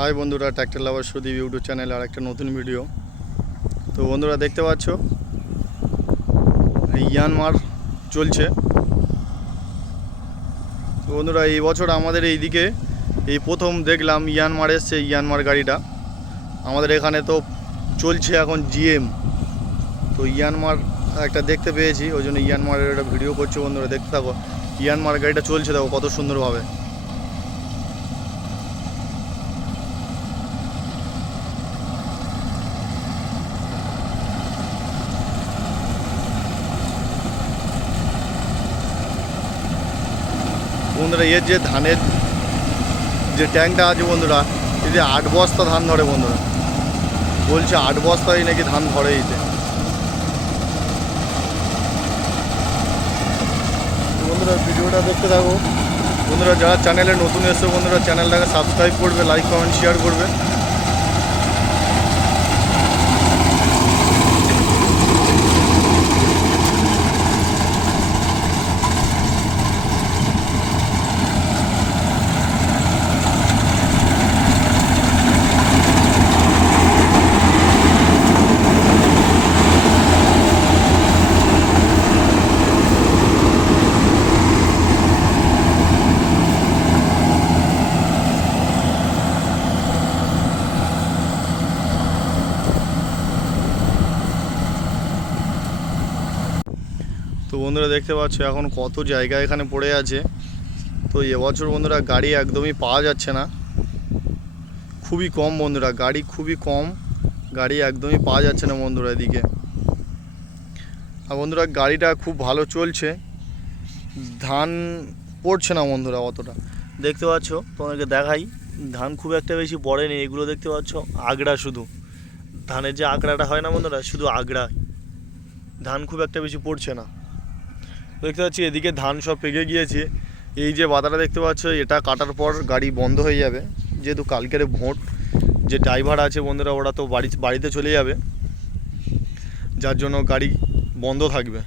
High বন্ধুরা, tractor লাভার Sudip YouTube চ্যানেলে আর একটা নতুন ভিডিও। তো বন্ধুরা দেখতে পাচ্ছ ইয়ানমার চলছে। তো বন্ধুরা এই বছর আমাদের এইদিকে এই প্রথম দেখলাম ইয়ানমার এসছে। ইয়ানমার গাড়িটা আমাদের এখানে তো চলছে এখন জিএম। তো ইয়ানমার একটা দেখতে পেয়েছি, ওই জন্য ইয়ানমারের একটা ভিডিও করছে। বন্ধুরা দেখতে থাকো, ইয়ানমার গাড়িটা চলছে, দেখো কত সুন্দরভাবে। বন্ধুরা এর যে ধানের যে ট্যাঙ্কটা আছে বন্ধুরা, যদি 8 বস্তা ধান ধরে বন্ধুরা, বলছে 8 বস্তায় নাকি ধান ধরে এতে। বন্ধুরা ভিডিওটা দেখতে থাকো। বন্ধুরা যারা চ্যানেলে নতুন এসে বন্ধুরা চ্যানেলটাকে সাবস্ক্রাইব করবে, লাইক কমেন্ট শেয়ার করবে। তো বন্ধুরা দেখতে পাচ্ছ এখন কত জায়গা এখানে পড়ে আছে। তো এবছর বন্ধুরা গাড়ি একদমই পাওয়া যাচ্ছে না, খুবই কম বন্ধুরা, গাড়ি খুবই কম, গাড়ি একদমই পাওয়া যাচ্ছে না বন্ধুরা এদিকে। আর বন্ধুরা গাড়িটা খুব ভালো চলছে, ধান পড়ছে না বন্ধুরা অতটা। দেখতে পাচ্ছ, তোমাদেরকে দেখাই, ধান খুব একটা বেশি পড়েনি। এগুলো দেখতে পাচ্ছ আগড়া, শুধু ধানের যে আগড়াটা হয় না বন্ধুরা, শুধু আগড়া, ধান খুব একটা বেশি পড়ছে না। দেখতে পাচ্ছি এদিকে ধান সব পেকে গিয়েছে। এই যে বাদাটা দেখতে পাচ্ছ, এটা কাটার পর গাড়ি বন্ধ হয়ে যাবে, যেহেতু কালকের ভোট। যে ড্রাইভার আছে বন্ধুরা, ওরা তো বাড়িতে চলে যাবে, যার জন্য গাড়ি বন্ধ থাকবে।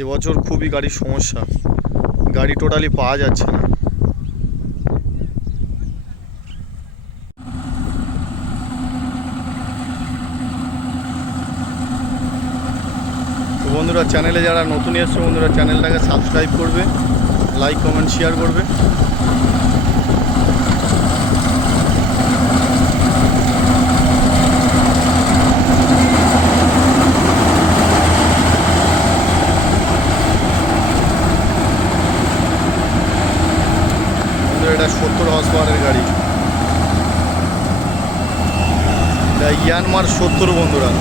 এবছর খুবই গাড়ির সমস্যা, গাড়ি টোটালি পাওয়া যাচ্ছে না। তো বন্ধুরা চ্যানেলে যারা নতুন এসছে বন্ধুরা চ্যানেলটাকে সাবস্ক্রাইব করবে, লাইক কমেন্ট শেয়ার করবে। এটা 70 হর্স পাওয়ারের গাড়ি, এটা ইয়ানমার 70 বন্ধুরা।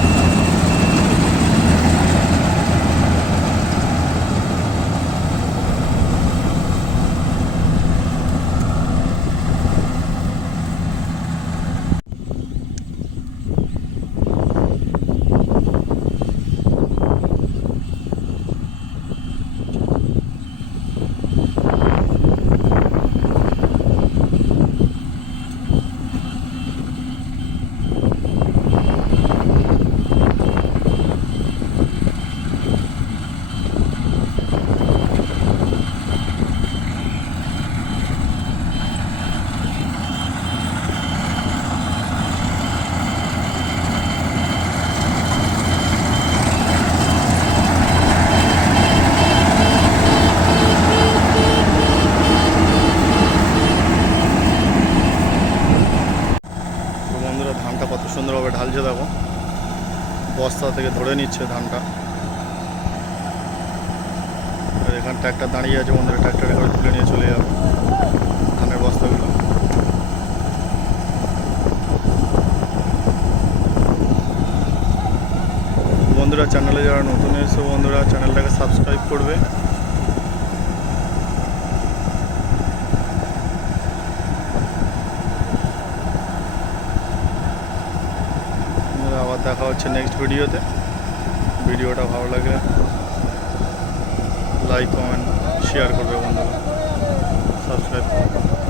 ধানটা কত সুন্দরভাবে ঢালছে দেখো, বস্তা থেকে ধরে নিচ্ছে ধানটা। আর এখানে ট্র্যাক্টর দাঁড়িয়ে আছে বন্ধুরা, ট্র্যাক্টরে করে তুলে নিয়ে চলে যাবে ধানের বস্তাগুলো। বন্ধুরা চ্যানেলে যারা নতুন এসে বন্ধুরা চ্যানেলটাকে সাবস্ক্রাইব করবে। আবার দেখা হচ্ছে নেক্সট ভিডিওতে। ভিডিওটা ভালো লাগলে লাইক কমেন্ট শেয়ার করবে বন্ধুরা, সাবস্ক্রাইব করবে।